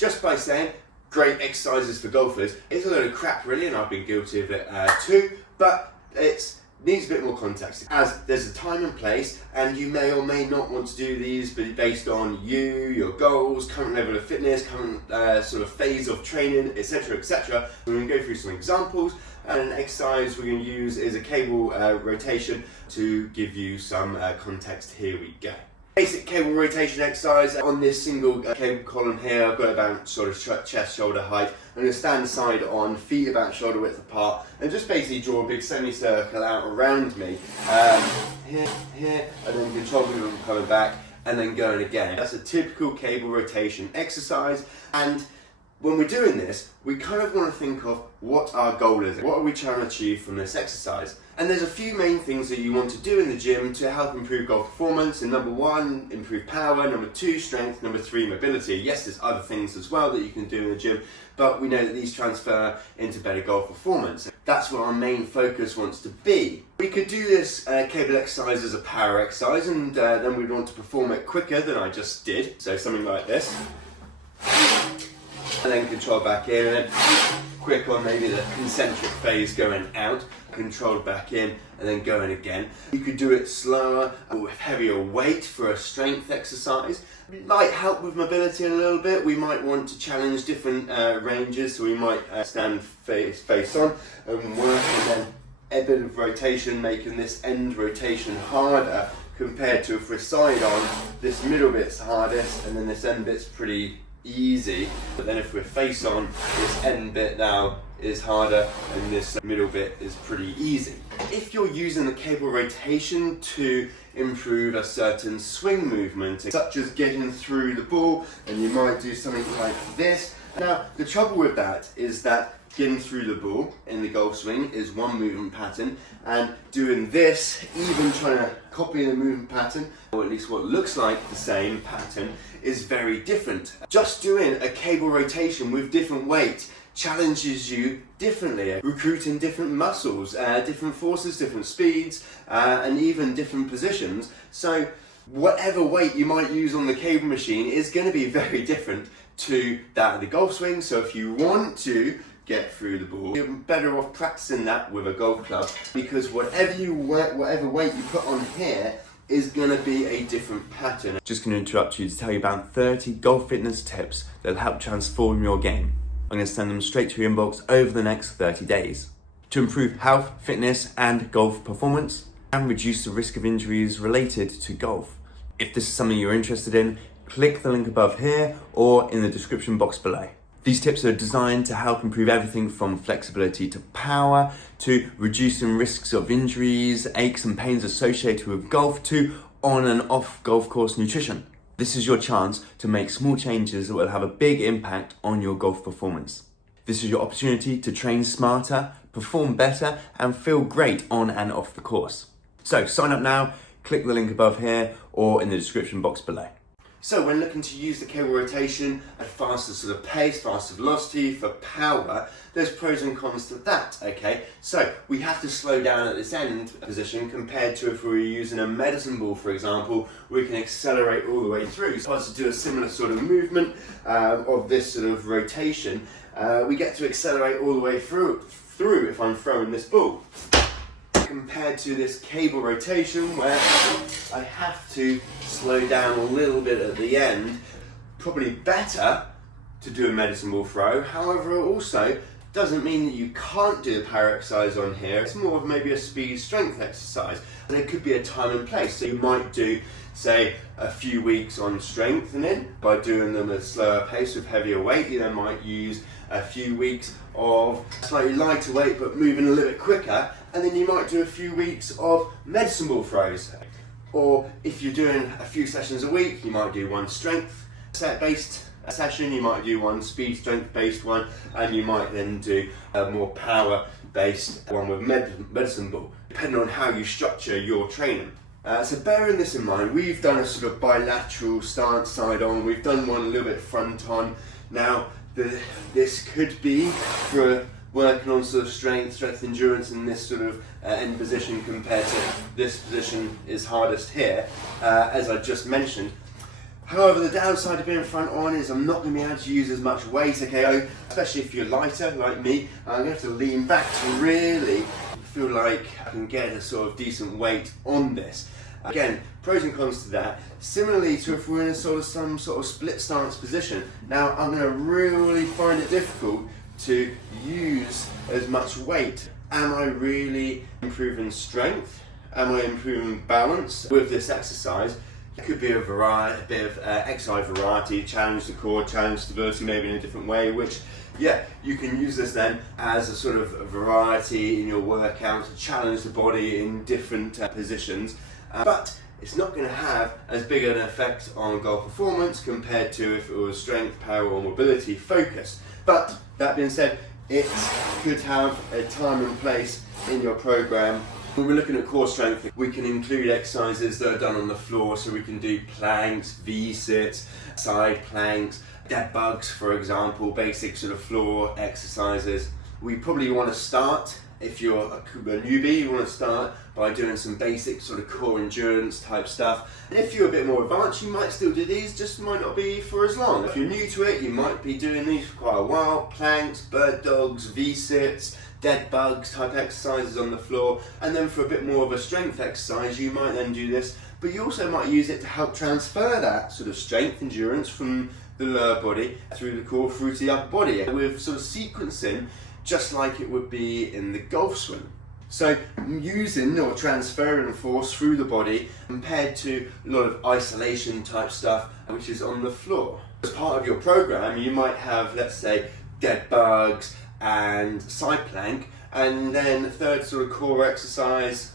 just by saying great exercises for golfers. It's a load of crap really, and I've been guilty of it too, but it needs a bit more context, as there's a time and place, and you may or may not want to do these based on you, your goals, current level of fitness, current sort of phase of training, etc, etc. We're going to go through some examples, and an exercise we're going to use is a cable rotation to give you some context. Here we go. Basic cable rotation exercise. On this single cable column here, I've got about sort of chest shoulder height. I'm going to stand side on, feet about shoulder width apart, and just basically draw a big semicircle out around me. Here, and then control movement coming back, and then going again. That's a typical cable rotation exercise, and when we're doing this, we kind of want to think of what our goal is. What are we trying to achieve from this exercise? And there's a few main things that you want to do in the gym to help improve golf performance. And number one, improve power. Number two, strength. Number three, mobility. Yes, there's other things as well that you can do in the gym, but we know that these transfer into better golf performance. That's what our main focus wants to be. We could do this cable exercise as a power exercise, and then we'd want to perform it quicker than I just did. So something like this. And then control back in, and then quick on maybe the concentric phase going out, control back in, and then going again. You could do it slower or with heavier weight for a strength exercise. It might help with mobility a little bit. We might want to challenge different ranges, so we might stand face on and work, and then a bit of rotation, making this end rotation harder compared to if we're side on, this middle bit's hardest, and then this end bit's pretty easy, but then if we're face on, this end bit now is harder and this middle bit is pretty easy. If you're using the cable rotation to improve a certain swing movement, such as getting through the ball, and you might do something like this. Now, the trouble with that is that getting through the ball in the golf swing is one movement pattern, and doing this, even trying to copy the movement pattern, or at least what looks like the same pattern, is very different. Just doing a cable rotation with different weight challenges you differently, recruiting different muscles, different forces, different speeds, and even different positions. So whatever weight you might use on the cable machine is going to be very different to that of the golf swing. So if you want to get through the ball, you're better off practicing that with a golf club, because whatever weight you put on here is going to be a different pattern. Just going to interrupt you to tell you about 30 golf fitness tips that will help transform your game. I'm going to send them straight to your inbox over the next 30 days to improve health, fitness and golf performance, and reduce the risk of injuries related to golf. If this is something you're interested in, click the link above here or in the description box below. These tips are designed to help improve everything from flexibility to power, to reducing risks of injuries, aches and pains associated with golf, to on and off golf course nutrition. This is your chance to make small changes that will have a big impact on your golf performance. This is your opportunity to train smarter, perform better, and feel great on and off the course. So sign up now, click the link above here or in the description box below. So when looking to use the cable rotation at faster sort of pace, faster velocity for power, there's pros and cons to that, okay? So we have to slow down at this end position compared to if we were using a medicine ball, for example, we can accelerate all the way through. So to do a similar sort of movement of this sort of rotation, we get to accelerate all the way through if I'm throwing this ball. Compared to this cable rotation where I have to slow down a little bit at the end. Probably better to do a medicine ball throw, however it also doesn't mean that you can't do the power exercise on here. It's more of maybe a speed strength exercise. There could be a time and place, so you might do say a few weeks on strengthening by doing them at a slower pace with heavier weight. You then might use a few weeks of slightly lighter weight but moving a little bit quicker, and then you might do a few weeks of medicine ball throws. Or if you're doing a few sessions a week, you might do one strength set based session, you might do one speed strength based one, and you might then do a more power based one with medicine ball, depending on how you structure your training. So bearing this in mind, we've done a sort of bilateral stance side on, we've done one a little bit front on. Now this could be for working on sort of strength, endurance in this sort of end position compared to this position is hardest here, as I just mentioned. However, the downside of being front on is I'm not going to be able to use as much weight, okay, especially if you're lighter like me. I'm going to have to lean back to really feel like I can get a sort of decent weight on this. Again, pros and cons to that. Similarly to if we're in some sort of split stance position. Now I'm going to really find it difficult to use as much weight. Am I really improving strength? Am I improving balance with this exercise? It could be a bit of exercise variety, challenge the core, challenge stability maybe in a different way, which yeah, you can use this then as a sort of variety in your workout to challenge the body in different positions. But it's not going to have as big an effect on goal performance compared to if it was strength, power or mobility focused. But that being said, it could have a time and place in your program. When we're looking at core strength, we can include exercises that are done on the floor, so we can do planks, V-sits, side planks, dead bugs for example, basic sort of floor exercises. We probably want to start, if you're a newbie, you want to start by doing some basic sort of core endurance type stuff. And if you're a bit more advanced, you might still do these, just might not be for as long. If you're new to it, you might be doing these for quite a while. Planks, bird dogs, V-sits, dead bugs type exercises on the floor. And then for a bit more of a strength exercise, you might then do this, but you also might use it to help transfer that sort of strength endurance from the lower body through the core through to the upper body, with sort of sequencing just like it would be in the golf swing. So using or transferring force through the body compared to a lot of isolation type stuff which is on the floor. As part of your program you might have, let's say, dead bugs and side plank, and then the third sort of core exercise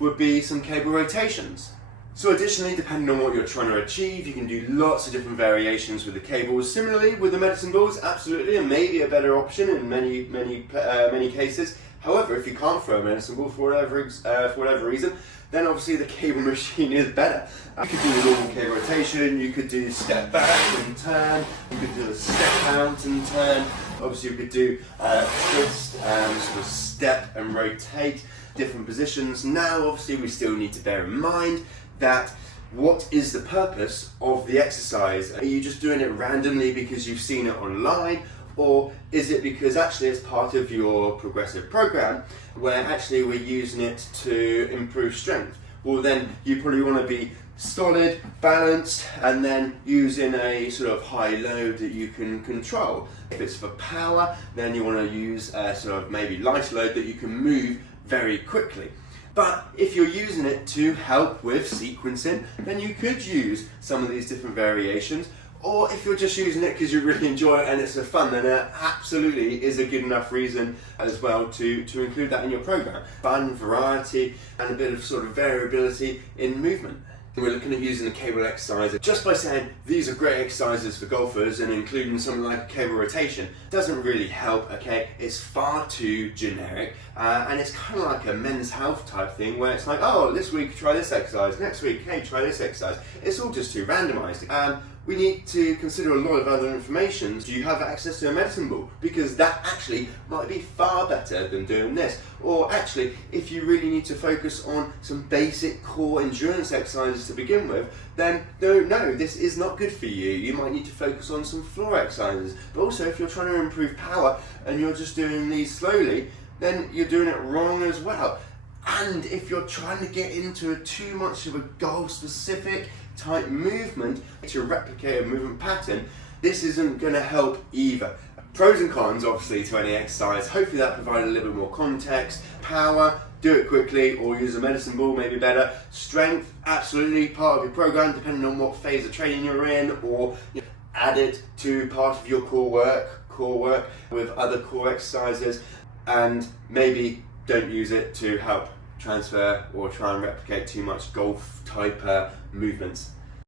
would be some cable rotations. So additionally, depending on what you're trying to achieve, you can do lots of different variations with the cables. Similarly, with the medicine balls, absolutely, and maybe a better option in many cases. However, if you can't throw a medicine ball for whatever reason, then obviously the cable machine is better. You could do a normal cable rotation, you could do step back and turn, you could do a step out and turn. Obviously you could do twist, sort of step and rotate, different positions. Now obviously we still need to bear in mind that what is the purpose of the exercise? Are you just doing it randomly because you've seen it online? Or is it because actually it's part of your progressive program where actually we're using it to improve strength? Well then you probably want to be solid, balanced, and then using a sort of high load that you can control. If it's for power, then you want to use a sort of maybe light load that you can move very quickly. But if you're using it to help with sequencing, then you could use some of these different variations. Or if you're just using it because you really enjoy it and it's for fun, then it absolutely is a good enough reason as well to include that in your program. Fun, variety, and a bit of sort of variability in movement. We're looking at using the cable exercise. Just by saying these are great exercises for golfers and including something like a cable rotation doesn't really help, okay? It's far too generic and it's kind of like a men's health type thing where it's like, oh, this week try this exercise, next week, hey, try this exercise. It's all just too randomized. We need to consider a lot of other information. Do you have access to a medicine ball? Because that actually might be far better than doing this. Or actually, if you really need to focus on some basic core endurance exercises to begin with, then no, this is not good for you. You might need to focus on some floor exercises. But also, if you're trying to improve power and you're just doing these slowly, then you're doing it wrong as well. And if you're trying to get into too much of a goal-specific type movement to replicate a movement pattern, this isn't going to help either. Pros and cons, obviously, to any exercise. Hopefully that provided a little bit more context. Power, do it quickly, or use a medicine ball, maybe better. Strength, absolutely part of your program, depending on what phase of training you're in, or add it to part of your core work with other core exercises, and maybe don't use it to help transfer or try and replicate too much golf type movements.